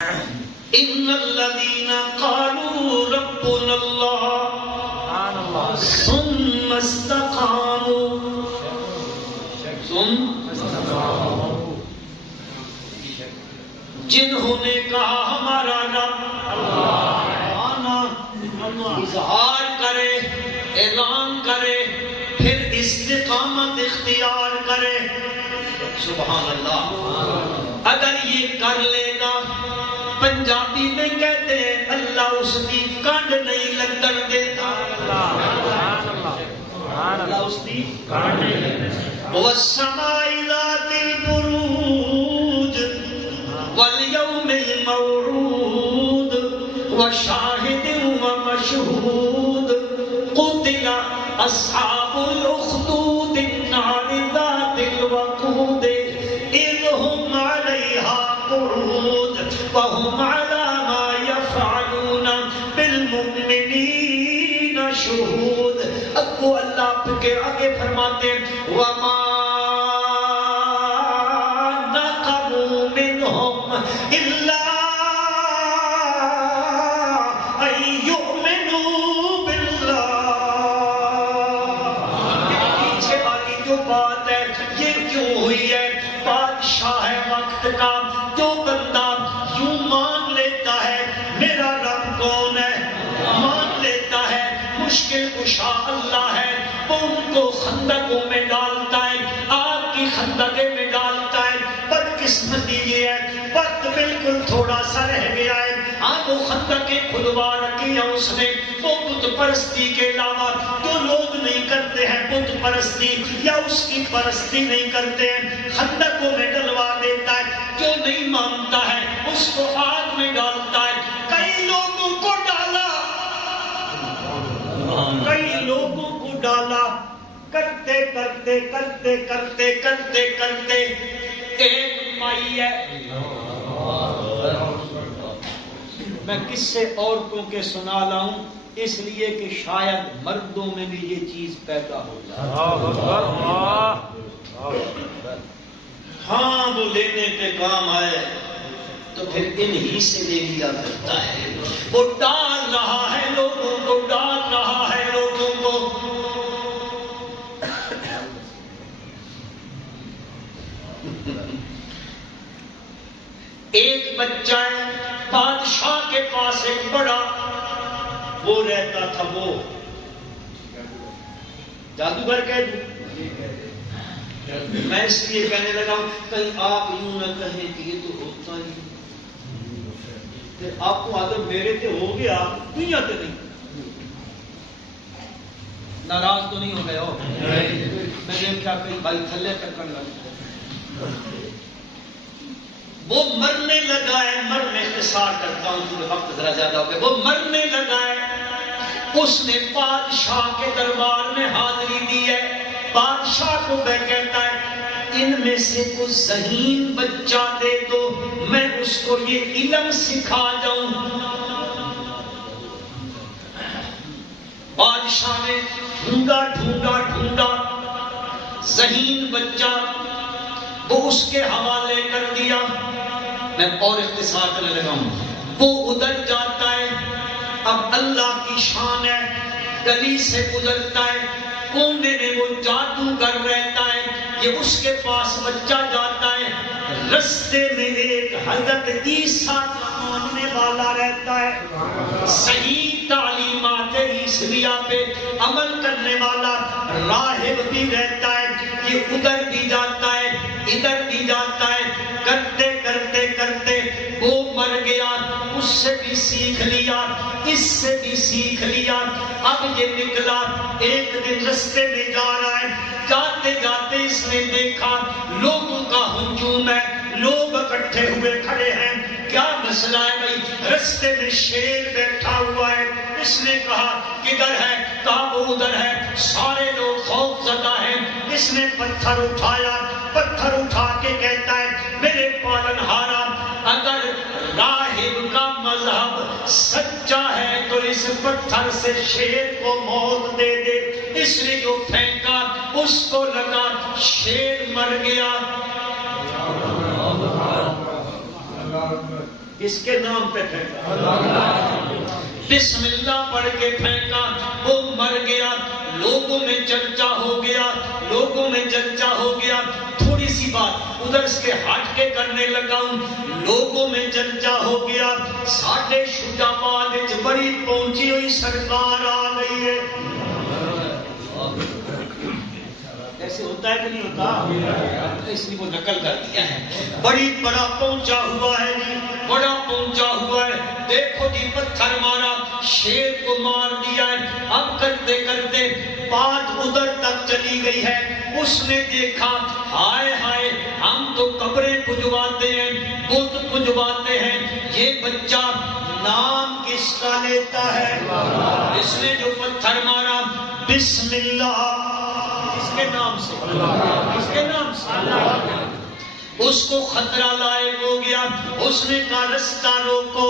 ان الذين قالوا ربنا الله ثم استقاموا جنہوں نے کہا ہمارا رب اظہار کرے، اعلان کرے، پھر استقامت اختیار کرے. سبحان اللہ. اگر یہ کر لے گا، پنجابی میں کہتے ہیں اللہ اس کی کنڈ نہیں لگن دیتا. اللہ اس کی کنڈ نہیں لگن. والسماء ذات البروج والیوم الموعود وشاہد ومشہود قتل اصحاب الاخدود النار ذات الوقود اذ هم علیہا قعود وهم على ما يفعلون بالمؤمنین شہود. ابو اللہ کے آگے فرماتے ہیں وما نقموا منهم الا ان يؤمنوا بالله. پیچھے والی جو بات ہے یہ کیوں ہوئی ہے؟ بادشاہ ہے وقت کا، جو بندہ یوں مان لیتا ہے میرا رب کون ہے، مان لیتا ہے مشکل کشا اللہ ہے، وہ ان کو خندقوں میں ڈالتا ہے، آگ کی خندقیں میں ڈالتا ہے. بدقسمتی یہ ہے وقت بالکل تھوڑا سا رہ گیا ہے. وہ خندقیں کھدوا رکھی ہیں اس نے. وہ بت پرستی کے علاوہ جو لوگ نہیں کرتے ہیں بت پرستی یا اس کی پرستی نہیں کرتے ہیں، خندقوں میں ڈلوا دیتا ہے. جو نہیں مانتا ہے اس کو آگ میں ڈالتا ہے. کئی لوگوں کو ڈالا، کئی لوگوں کو ڈالا. کرتے کرتے کرتے کرتے کرتے کرتے ایک مائی ہے. میں کس سے عورتوں کے سنا لاؤں اس لیے کہ شاید مردوں میں بھی یہ چیز پیدا ہو جائے. ہاں وہ لینے کے کام آئے تو پھر انہی سے لے لیا کرتا ہے. وہ ڈال رہا ہے لوگوں کو، ڈال رہا ہے لوگوں کو. ایک بچہ ہے بادشاہ کے پاس، ایک بڑا وہ رہتا تھا. وہ جادوگر کہہ دوں، میں اس لیے کہنے لگا ہوں کہیں آپ یوں نہ کہیں کہ یہ تو ہوتا ہی پھر آپ کو آدم میرے تے ہو گیا دنیا تے نہیں. ناراض تو نہیں ہو گئے ہو؟ میں دیکھا کہیں بھائی تھلے ٹکر لگ. وہ مرنے لگا ہے، مرنے اختصار کرتا ہوں کیونکہ وقت ذرا زیادہ ہو گیا. وہ مرنے لگا ہے، اس نے بادشاہ کے دربار میں حاضری دی ہے. بادشاہ کو میں کہتا ہے ان میں سے کچھ ذہین بچہ دے دو، میں اس کو یہ علم سکھا جاؤں. بادشاہ نے ڈھونڈا ڈھونڈا ڈھونڈا ذہین بچہ، وہ اس کے حوالے کر دیا. میں اور اختصار کرنے لگا ہوں. وہ ادھر جاتا ہے، اب اللہ کی شان ہے، گلی سے گزرتا ہے، کونے میں وہ جادوگر رہتا ہے. یہ اس کے پاس بچہ جاتا ہے، رستے میں ایک حضرت عیسیٰ کا ماننے والا رہتا ہے، صحیح تعلیمات عیسویہ پہ عمل کرنے والا راہب بھی رہتا ہے. یہ ادھر بھی جاتا ہے ادھر بھی جاتا ہے. کرتے کرتے کرتے وہ مر گیا. اس سے بھی سیکھ لیا، اس سے بھی سیکھ لیا. اب یہ نکلا، ایک دن رستے میں جا رہا ہے. جاتے جاتے اس نے دیکھا لوگوں کا ہجوم ہے، لوگ اکٹھے ہوئے کھڑے ہیں. کیا مسئلہ ہے بھائی؟ رستے میں شیر بیٹھا ہوا ہے. اس نے کہا کدھر ہے؟ کہا وہ ادھر ہے. سارے لوگ خوف زدہ ہیں. اس نے پتھر اٹھایا، پتھر اٹھا کے کہتا ہے میرے پالن ہارا، اگر راہب کا مذہب سچا ہے تو اس پتھر سے شیر کو موت دے دے. اس نے جو پھینکا اس کو لگا، شیر مر گیا. اس کے نام پہ پھینکا، بسم اللہ پڑھ کے پھینکا، وہ مر گیا، لوگوں میں چرچا ہو گیا، لوگوں میں چرچا ہو گیا۔ تھوڑی سی بات ادھر اس کے ہٹ کے کرنے لگا ہوں، لوگوں میں چرچا ہو گیا، ساڈے شجاعت وچ بڑی پہنچی ہوئی سرکار آ گئی ہے۔ ایسے ہوتا ہے کہ نہیں ہوتا؟ اس نے وہ نقل کر دیا ہے، بڑا پہنچا ہوا ہے جی، بڑا پہنچا ہوا ہے، دیکھو جی پتھر مارا، شیر کو مار دیا ہے۔ اب کرتے کرتے بات ادھر تک چلی گئی ہے، اس نے دیکھا ہائے ہائے ہم تو قبریں پجواتے ہیں، بت پجواتے ہیں، یہ بچہ نام کس کا لیتا ہے؟ اس نے جو پتھر مارا بسم اللہ، اس کے نام سے، اس کے نام سے اس کو خطرہ لائق ہو گیا۔ اس نے کہا رستہ روکو،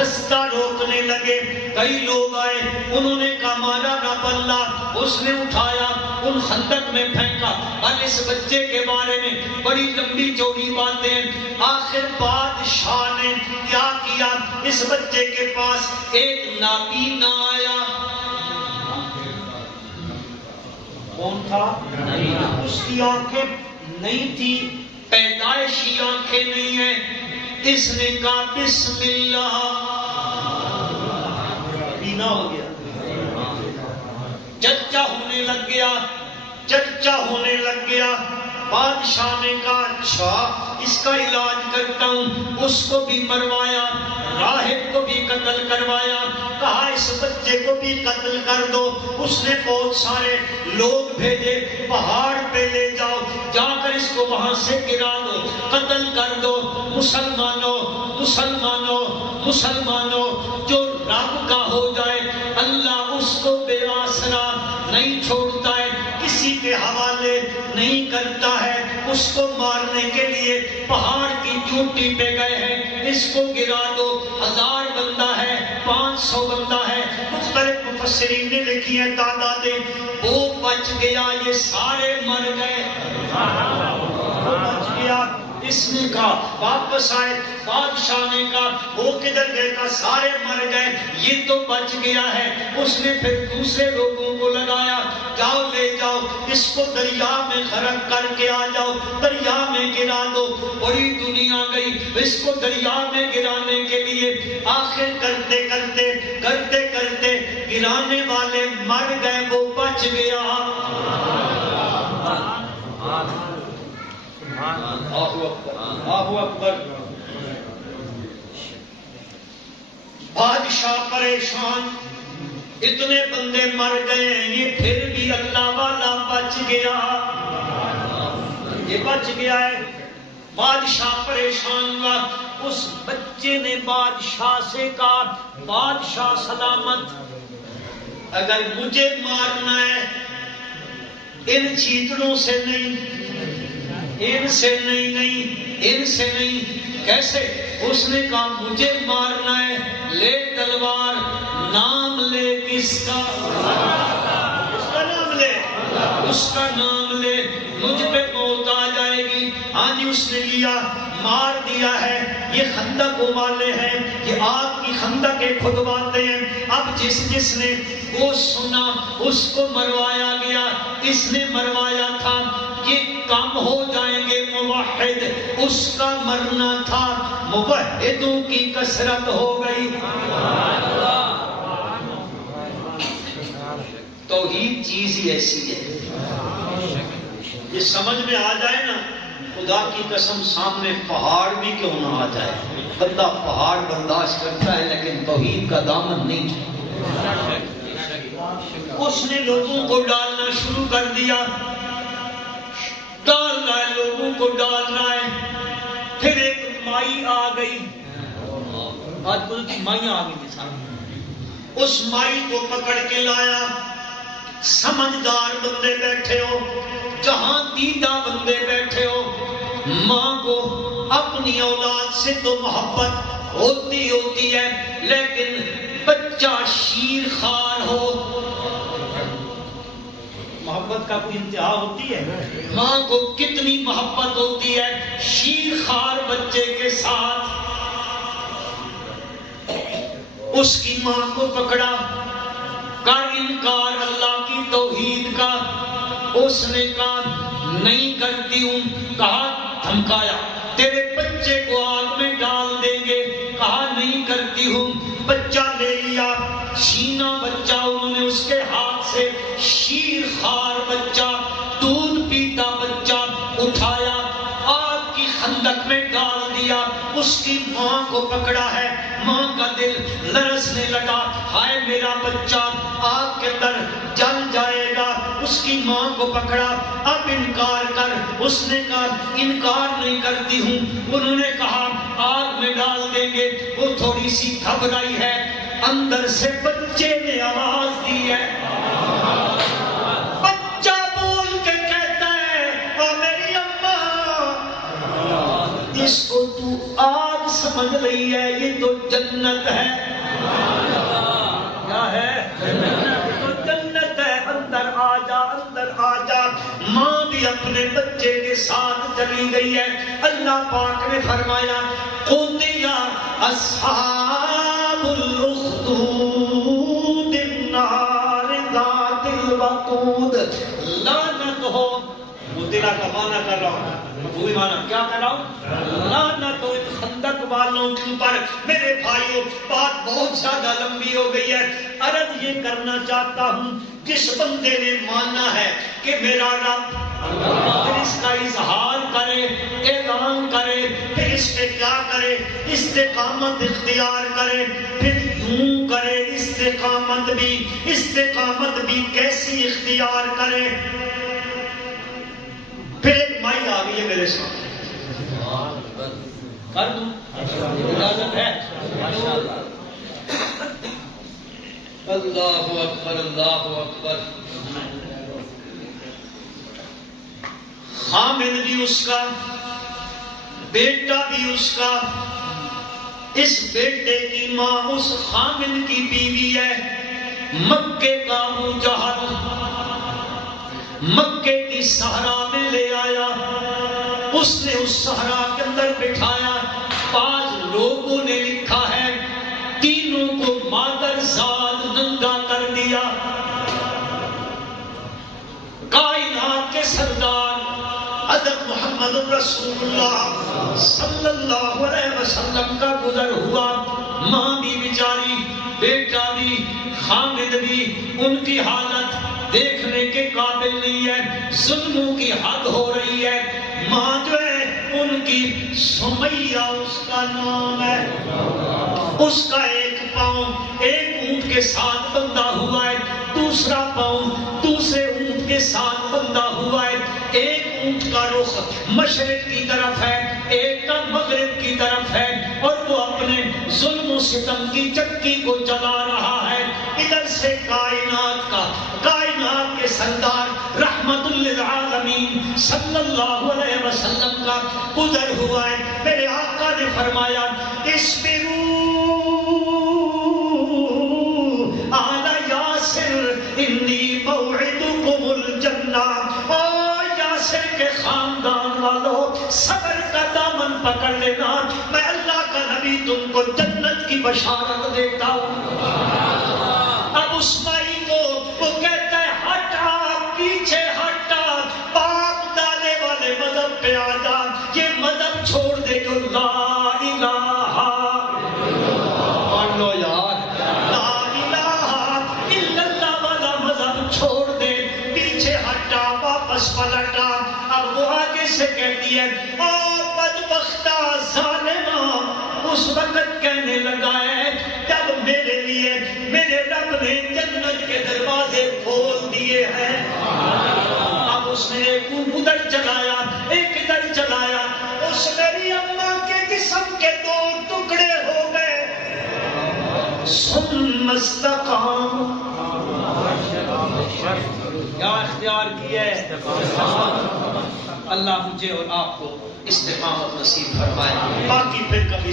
رستہ روکنے لگے، کئی لوگ آئے، انہوں نے کہا مارا رب اللہ، اس نے اٹھایا ان خندق میں پھینکا۔ اور اس بچے کے بارے میں بڑی لمبی چوڑی باتیں ہیں۔ آخر بادشاہ نے کیا کیا، اس بچے کے پاس ایک نابینا آیا۔ کون تھا؟ اس کی آنکھیں نہیں تھی، پیدائشی آنکھیں نہیں ہیں۔ اس نے کہا بسم اللہ، بینا ہو گیا، چرچا ہونے لگ گیا، چرچا ہونے لگ گیا۔ بادشاہ نے کہا اچھا اس کا علاج کرتا ہوں، اس کو بھی مروایا، راہب کو بھی قتل کروایا، کہا اس بچے کو بھی قتل کر دو۔ اس نے بہت سارے لوگ بھیجے، پہاڑ پہ لے جاؤ، جا کر اس کو وہاں سے گرا دو، قتل کر دو۔ مسلمانوں مسلمانوں مسلمانوں، جو رب کا ہو جائے اللہ اس کو بے آسرا نہیں چھوڑتا ہے، کسی کے حوالے نہیں کرتا ہے۔ اس کو مارنے کے لیے پہاڑ کی چوٹی پہ گئے ہیں، اس کو گرا دو۔ 1000 بندہ ہے، 500 بندہ ہے، مختلف مفسرین نے لکھی ہیں تعدادیں۔ وہ بچ گیا، یہ سارے مر گئے، وہ بچ گیا۔ اس نے کہا واپس آئے، بادشاہ نے کہا وہ کدھر گئے؟ کہا سارے مر گئے، یہ تو بچ گیا ہے۔ اس نے پھر دوسرے لوگوں کو لگایا، جاؤ لے جاؤ اس کو دریا میں غرق کر کے آ جاؤ، دریا میں گرا دو۔ بڑی دنیا گئی اس کو دریا میں گرانے کے لیے۔ آخر کرتے کرتے کرتے کرتے گرانے والے مر گئے، وہ بچ گیا۔ اللہ اکبر۔ بادشاہ پریشان، اتنے بندے مر گئے ہیں، یہ پھر بھی اللہ والا بچ گیا، یہ بچ گیا ہے۔ بادشاہ پریشان ہوا۔ اس بچے نے بادشاہ سے کہا بادشاہ سلامت، اگر مجھے مارنا ہے ان چیتڑوں سے نہیں، ان سے نہیں، ان سے نہیں، کیسے؟ اس نے کہا مجھے مارنا ہے، لے تلوار، نام لے کس کا؟ اس کا نام لے، اس کا نام لے، مجھ پہ موت آ جائے گی۔ ہاں جی اس نے لیا، مار دیا ہے۔ یہ خندق والے ہیں، یہ آپ کی خندقیں کھدواتے ہیں۔ اب جس نے وہ سنا اس کو مروایا گیا، اس نے مروایا تھا، یہ کم ہو جائیں گے موحد، اس کا مرنا تھا، موحدوں کی کثرت ہو گئی۔ توحید چیز ہی ایسی ہے، یہ سمجھ میں آ جائے نا، خدا کی قسم سامنے پہاڑ بھی کیوں نہ آ جائے، بندہ پہاڑ برداشت کرتا ہے لیکن توحید کا دامن نہیں چھوڑتا۔ اس نے لوگوں کو ڈالنا شروع کر دیا، ڈال رہا ہے، لوگوں کو ڈال رہا ہے۔ پھر ایک مائی آ گئی، آج بولتی مائیاں آ گئی سامنے، اس مائی کو پکڑ کے لایا۔ سمجھدار بندے بیٹھے ہو، جہاں دیدہ بندے بیٹھے ہو، ماں کو اپنی اولاد سے تو محبت ہوتی ہے، لیکن بچہ شیر خوار ہو، محبت کا کوئی انتہا ہوتی ہے؟ ماں کو کتنی محبت ہوتی ہے شیر خوار بچے کے ساتھ۔ اس کی ماں کو پکڑا، کر انکار اللہ کی توحید کا. اس نے کہا نہیں کرتی ہوں. کہا دھمکایا تیرے بچے کو آگ میں ڈال دیں گے. کہا نہیں کرتی ہوں. بچہ لے لیا، شینا بچہ، انہوں نے اس کے ہاتھ سے شیر خوار بچہ، دودھ پیتا بچہ اٹھایا، آگ کی خندق میں ڈال دیا. اس کی ماں کو پکڑا ہے، ماں کا دل لرزنے لگا، ہائے میرا بچہ آگ کے اندر جل جائے گا. اس کی ماں کو پکڑا، اب انکار کر. اس نے کہا انکار نہیں کرتی ہوں. انہوں نے کہا آگ میں ڈال دیں گے. وہ تھوڑی سی گھبرائی ہے، اندر سے بچے نے آواز دی ہے. بچہ بول کے کہتا ہے او میری اماں، اس کو تو آگ سمجھ رہی ہے، یہ تو جنت ہے. کیا ہے؟ تو جنت ہے. اندر آ جا، اندر آ جا. ماں بھی اپنے بچے کے ساتھ چلی گئی ہے. اللہ پاک نے فرمایا قتل اصحاب الاخدود النار ذات الوقود. لعنت ہو. قتل کا معنی کر رہا ہوں، وہی معنی کیا کر رہا ہوں؟ لعنت ہو ان خندق والوں کے اوپر. میرے بھائیوں بات بہت زیادہ لمبی ہو گئی ہے. عرض یہ کرنا چاہتا ہوں، جس بندے نے مانا ہے کہ میرا رب، پھر اس کا اظہار کرے، اعلان کرے، پھر اس پہ کیا کرے؟ استقامت اختیار کرے. پھر یوں کرے استقامت بھی کیسی اختیار کرے؟ پھر ایک مائی آ گئی ہے میرے سامنے، کر دوں؟ اجازت ہے؟ اللہ اکبر، اللہ اکبر. حامد بھی اس کا، بیٹا بھی اس کا. اس بیٹے کی ماں اس حامد کی بیوی ہے. مکے کا ابو جہل مکے کی صحرا میں لے آیا. اس نے اس صحرا کے اندر بٹھایا. 5 لوگوں نے لکھا ہے تینوں کو مادر زاد ننگا کر دیا. کائنات کے سردار حضرت محمد رسول اللہ صلی اللہ علیہ وسلم کا گزر ہوا. ماں بھی بیچاری، بیٹا بھی، حامد بھی، ان کی حالت دیکھنے کے قابل نہیں ہے. ظلموں کی حد ہو رہی ہے. ماں جو ہے ان کی سمیہ اس کا نام ہے. اس کا ایک پاؤں ایک اونٹ کے ساتھ بندھا ہوا ہے، دوسرا پاؤں دوسرے اونٹ کے ساتھ بندھا ہوا ہے. ایک اونٹ کا رخ مشرق کی طرف ہے، ایک کا مغرب کی طرف ہے، اور وہ اپنے ظلم و ستم کی چکی کو چلا رہا ہے. ادھر سے کائنات کے سردار رحمت للعالمین صلی اللہ علیہ وسلم کا گزر ہوا ہے. میرے آقا نے فرمایا اصبروا آل یاسر انی موعدکم الجنہ. او یاسر کے خاندان والوں، صبر کا دامن پکڑ لینا، میں اللہ کا نبی تم کو جنت کی بشارت دیتا ہوں. اب اس مائی کو وہ کہتا ہے ہٹا، پیچھے ہٹا، پاپ ڈالے والے مذہب پہ آ جا. یہ مذہب چھوڑ دے جو لا الہ، پڑھ لو یار، لا الہ الا اللہ والا مذہب چھوڑ دے. پیچھے ہٹا، واپس پلٹا. اب وہ آگے سے کہتی ہے او بدبختہ ظالمہ. اس وقت کہنے لگا ہے جب میرے لیے میرے رب نے جنت کے دروازے کھول دیے ہیں. اب اس نے ایک ادھر چلایا، ایک ادھر چلایا. اس میری اماں کے جسم کے 2 ٹکڑے ہو گئے. ثم استقام، کیا اختیار کیا ہے؟ اللہ مجھے اور آپ کو استقامت نصیب فرمائے. باقی پھر کبھی